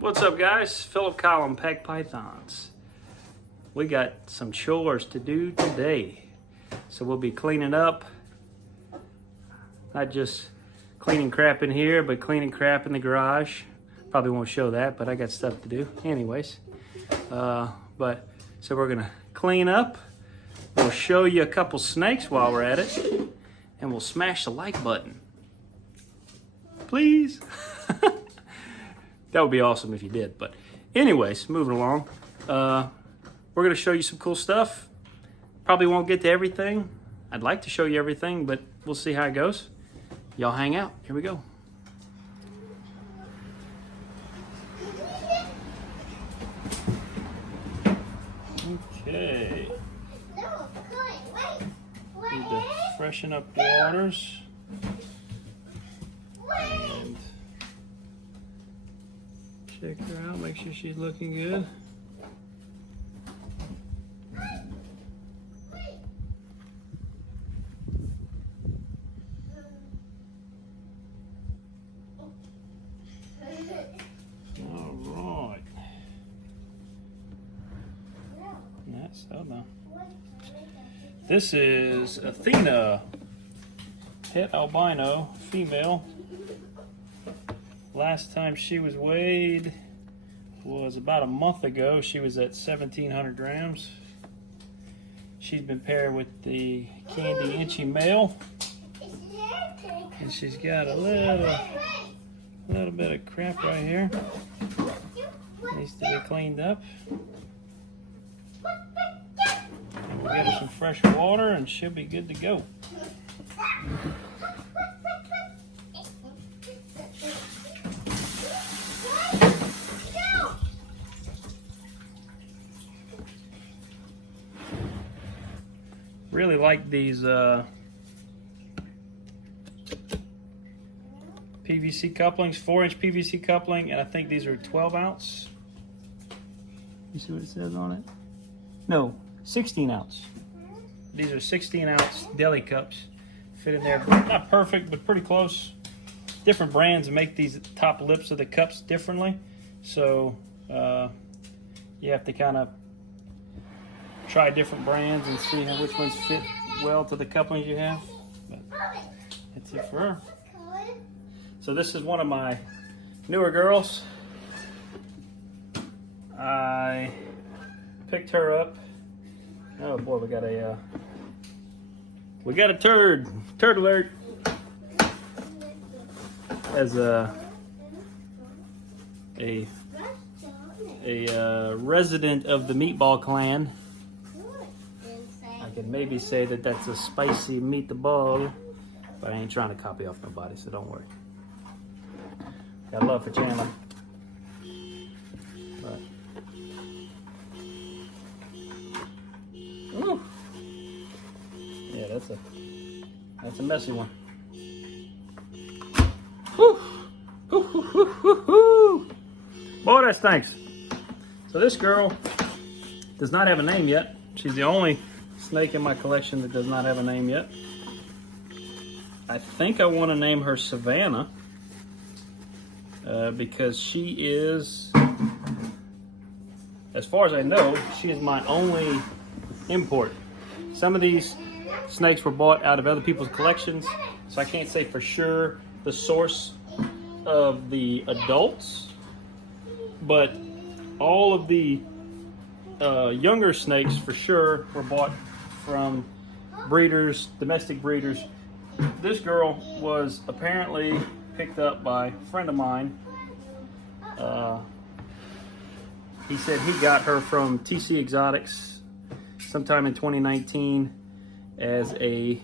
What's up, guys? Philip Column, Pack Pythons. We got some chores to do today. So we'll be cleaning up. Not just cleaning crap in here, but cleaning crap in the garage. Probably won't show that, but I got stuff to do anyways. So we're gonna clean up. We'll show you a couple snakes while we're at it. And we'll smash the like button. Please. That would be awesome if you did. But anyways, moving along. We're going to show you some cool stuff. Probably won't get to everything. I'd like to show you everything, but we'll see how it goes. Y'all hang out. Here we go. Okay. Need to freshen up the waters. And check her out, make sure she's looking good. All right. That's Savannah. This is Athena, het albino, female. Last time she was weighed was about a month ago. She was at 1,700 grams. She's been paired with the Candy Inchy male. And she's got a little bit of crap right here. Needs to be cleaned up. And we'll get her some fresh water and she'll be good to go. Really like these PVC couplings, 4-inch PVC coupling, and I think these are 12 ounce. You see what it says on it? No, 16 ounce. These are 16 ounce deli cups. Fit in there, not perfect, but pretty close. Different brands make these top lips of the cups differently. So you have to kind of try different brands and see which ones fit well to the couplings you have. But that's it for her. So this is one of my newer girls. I picked her up. Oh boy, we got a turd alert. As a resident of the meatball clan, I can maybe say that that's a spicy meatball, but I ain't trying to copy off nobody, so don't worry. Got love for Chandler. But, ooh. Yeah, that's a messy one. Whew. Boy, that stinks. So this girl does not have a name yet. She's the only snake in my collection that does not have a name yet. I think I want to name her Savannah because she is, as far as I know, she is my only import. Some of these snakes were bought out of other people's collections, so I can't say for sure the source of the adults, but all of the younger snakes for sure were bought from breeders, domestic breeders. This girl was apparently picked up by a friend of mine. He said he got her from TC Exotics sometime in 2019 as a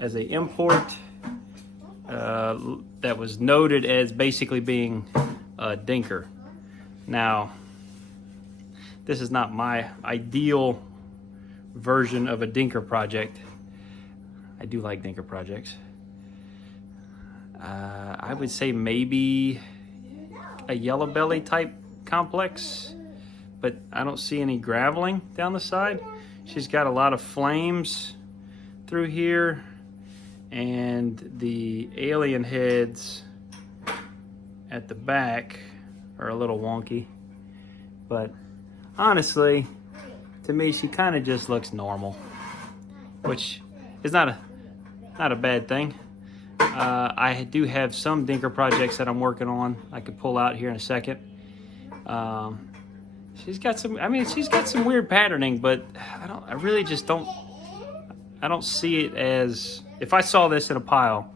import that was noted as basically being a dinker. Now, this is not my ideal version of a dinker project. I do like dinker projects. I would say maybe a yellow belly type complex, but I don't see any graveling down the side. She's got a lot of flames through here, and the alien heads at the back are a little wonky. But honestly, to me, she kind of just looks normal, which is not a bad thing. I do have some Dinker projects that I'm working on. I could pull out here in a second. She's got some. I mean, she's got some weird patterning, but I really just don't. I don't see it as. If I saw this in a pile,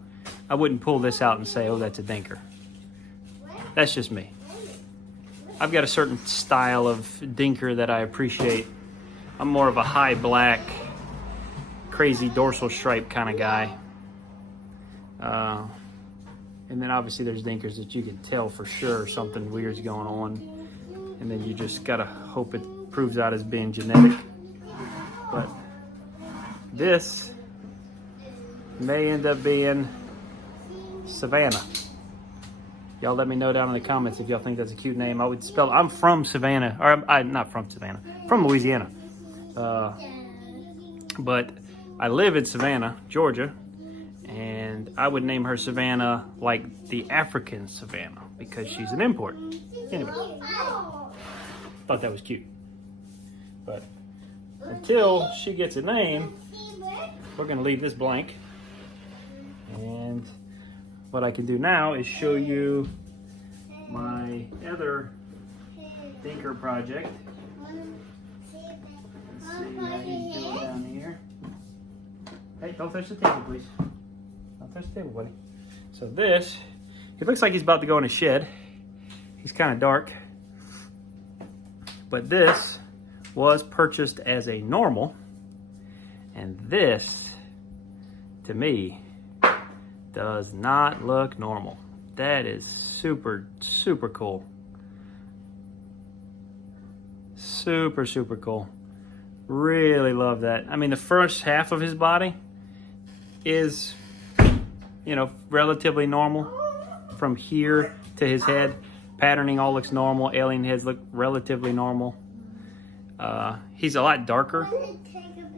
I wouldn't pull this out and say, "Oh, that's a Dinker." That's just me. I've got a certain style of Dinker that I appreciate. I'm more of a high black, crazy dorsal stripe kind of guy. And then obviously there's Dinkers that you can tell for sure something weird's going on. And then you just gotta hope it proves out as being genetic. But this may end up being Savannah. Y'all let me know down in the comments if y'all think that's a cute name. I would spell, I'm from Savannah, or I'm not from Savannah, from Louisiana. But I live in Savannah, Georgia, and I would name her Savannah like the African Savannah because she's an import. Anyway, thought that was cute. But until she gets a name, we're gonna leave this blank. And what I can do now is show you my other Dinker project. Let's see how he's doing down here. Hey, don't touch the table, please. Don't touch the table, buddy. So this, it looks like he's about to go in a shed. He's kind of dark. But this was purchased as a normal. And this, to me, does not look normal. That is super, super cool. Super, super cool. Really love that. I mean, the first half of his body is, you know, relatively normal. From here to his head, patterning all looks normal. Alien heads look relatively normal. He's a lot darker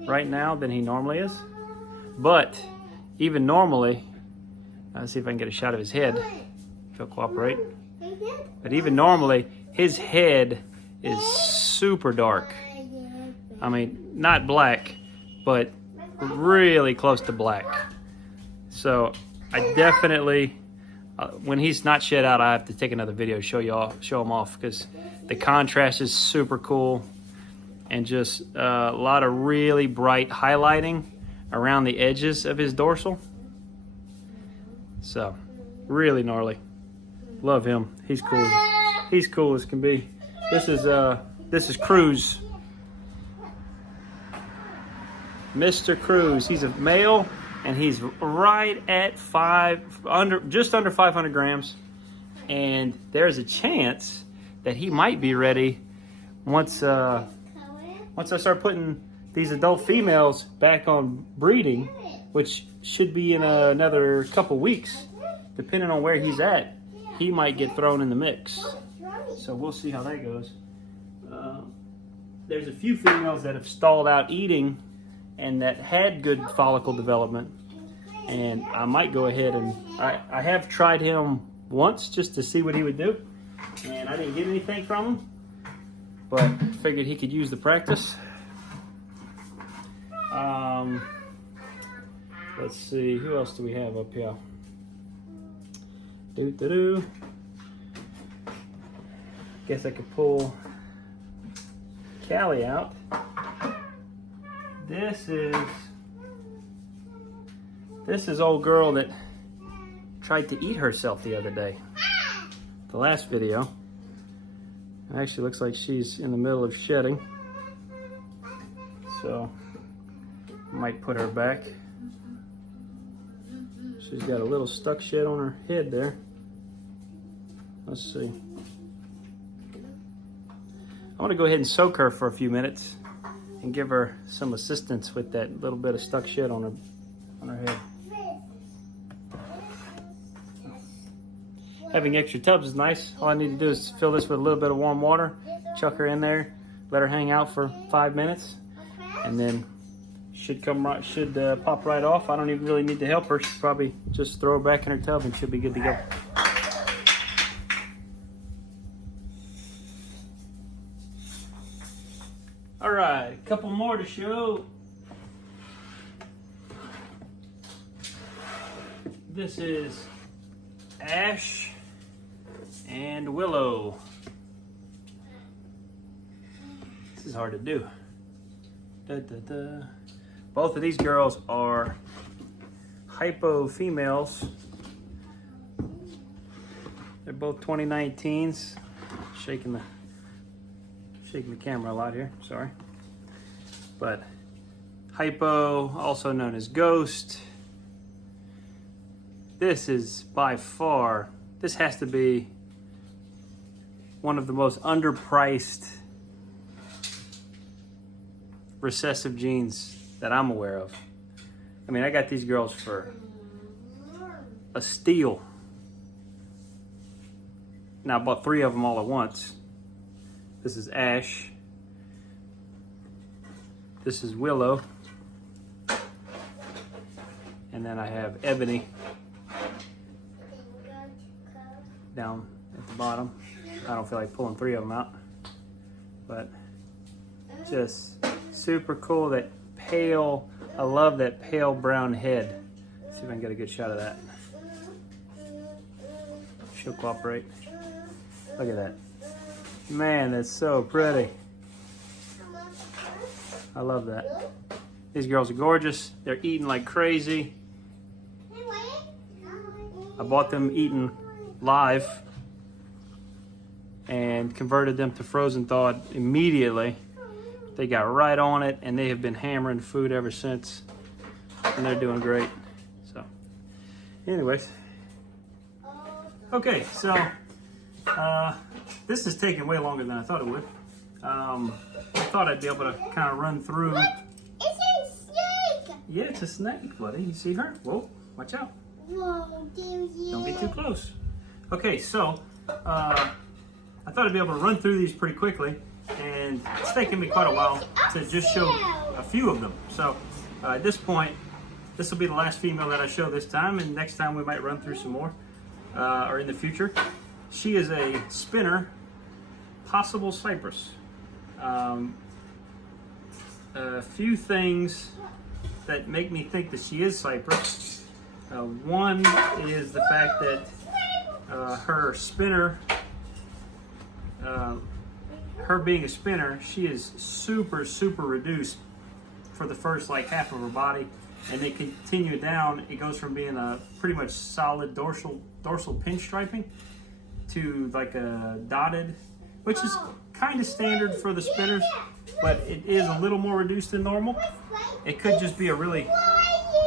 right now than he normally is. But even normally, let's see if I can get a shot of his head, if he'll cooperate. But even normally, his head is super dark. I mean, not black, but really close to black. So I definitely, when he's not shed out, I have to take another video to show him off because the contrast is super cool and just a lot of really bright highlighting around the edges of his dorsal. So, really gnarly. Love him. He's cool. He's cool as can be. This is Cruz. Mr. Cruz. He's a male, and he's right at just under 500 grams. And there's a chance that he might be ready once I start putting these adult females back on breeding, which should be in another couple weeks. Depending on where he's at, he might get thrown in the mix. So we'll see how that goes. There's a few females that have stalled out eating and that had good follicle development. And I might go ahead and, I have tried him once just to see what he would do. And I didn't get anything from him, but figured he could use the practice. Let's see, who else do we have up here? Guess I could pull Callie out. This is old girl that tried to eat herself the other day. The last video. It actually looks like she's in the middle of shedding. So, might put her back. She's got a little stuck shed on her head there. Let's see. I want to go ahead and soak her for a few minutes and give her some assistance with that little bit of stuck shed on her head. Having extra tubs is nice. All I need to do is fill this with a little bit of warm water, chuck her in there, let her hang out for 5 minutes, and then should pop right off. I don't even really need to help her. She'll probably just throw her back in her tub and she'll be good to go. All right, a couple more to show. This is Ash and Willow. This is hard to do. Da, da, da. Both of these girls are hypo females. They're both 2019s. Shaking the camera a lot here, sorry. But hypo, also known as ghost. This is by far, this has to be one of the most underpriced recessive genes that I'm aware of. I mean, I got these girls for a steal. Now I bought 3 of them all at once. This is Ash. This is Willow. And then I have Ebony down at the bottom. I don't feel like pulling 3 of them out. But just super cool, that pale, I love that pale brown head. Let's see if I can get a good shot of that. She'll cooperate. Look at that. Man, that's so pretty. I love that. These girls are gorgeous. They're eating like crazy. I bought them eating live and converted them to frozen thawed immediately. They got right on it, and they have been hammering food ever since, and they're doing great. So anyways, okay, so this is taking way longer than I thought it would. I thought I'd be able to kind of run through. What? It's a snake! Yeah, it's a snake, buddy. You see her? Whoa, watch out. Whoa, Don't get too close. Okay, so I thought I'd be able to run through these pretty quickly, and it's taken me quite a while to just show a few of them. So at this point, this will be the last female that I show this time, and next time we might run through some more, or in the future. She is a spinner, possible Cypress. A few things that make me think that she is Cypress. One is the fact that her spinner, her being a spinner, she is super reduced for the first like half of her body, and they continue down. It goes from being a pretty much solid dorsal pinstriping to like a dotted, which is kind of standard for the spinners, but it is a little more reduced than normal. It could just be a really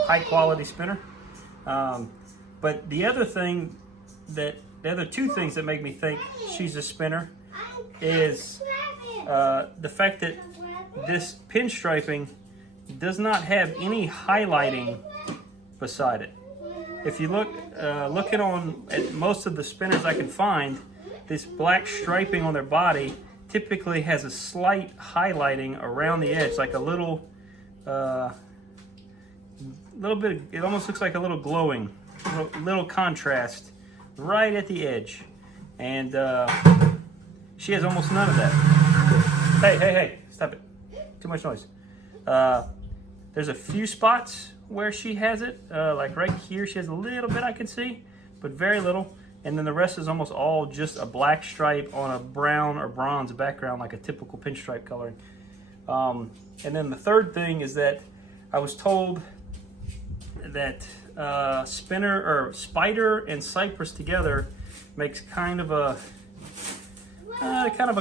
high quality spinner. But the other two things that make me think she's a spinner is the fact that this pinstriping does not have any highlighting beside it. If you look, looking at most of the spinners I can find, this black striping on their body typically has a slight highlighting around the edge, like a little bit. It almost looks like a little glowing, little contrast right at the edge, and she has almost none of that. Hey! Stop it! Too much noise. There's a few spots where she has it, like right here. She has a little bit I can see, but very little. And then the rest is almost all just a black stripe on a brown or bronze background, like a typical pinstripe coloring. And then the third thing is that I was told that spider and Cypress together makes kind of a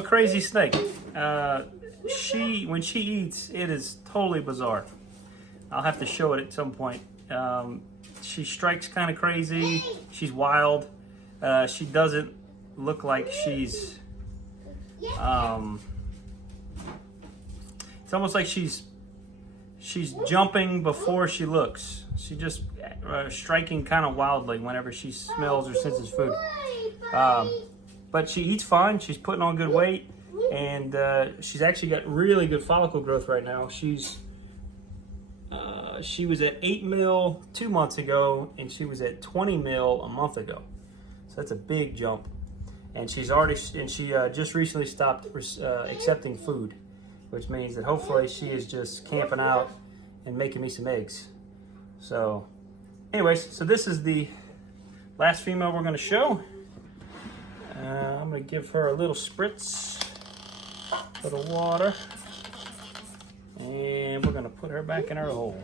crazy snake. When she eats, it is totally bizarre. I'll have to show it at some point. She strikes kind of crazy. She's wild. She doesn't look like she's. It's almost like she's jumping before she looks. She just striking kind of wildly whenever she smells or senses food. But she eats fine. She's putting on good weight, and she's actually got really good follicle growth right now. She was at 8 mil 2 months ago, and she was at 20 mil a month ago. So that's a big jump. And she just recently stopped accepting food. which means that hopefully she is just camping out and making me some eggs. So anyways, so this is the last female we're going to show. I'm going to give her a little spritz of the water, and we're going to put her back in her hole.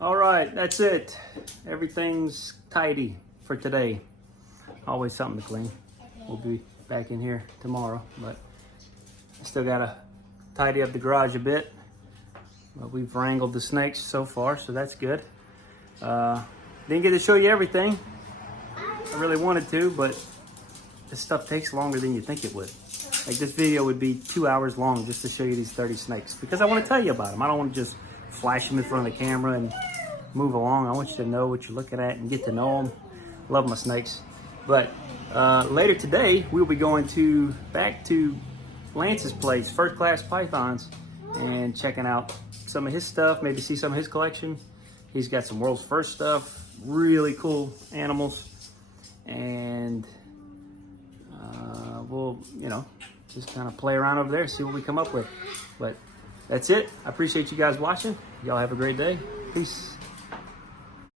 All right, that's it. Everything's tidy for today. Always something to clean. We'll be back in here tomorrow, but I still got to tidy up the garage a bit. But we've wrangled the snakes so far, so that's good. Didn't get to show you everything. I really wanted to, but this stuff takes longer than you think it would. Like this video would be 2 hours long just to show you these 30 snakes, because I want to tell you about them. I don't want to just flash them in front of the camera and move along. I want you to know what you're looking at and get to know them. Love my snakes. But later today, we'll be going back to Lance's place, First Class Pythons, and checking out some of his stuff, maybe see some of his collection. He's got some world's first stuff, really cool animals, and we'll, just kind of play around over there, see what we come up with. But that's it. I appreciate you guys watching. Y'all have a great day. Peace.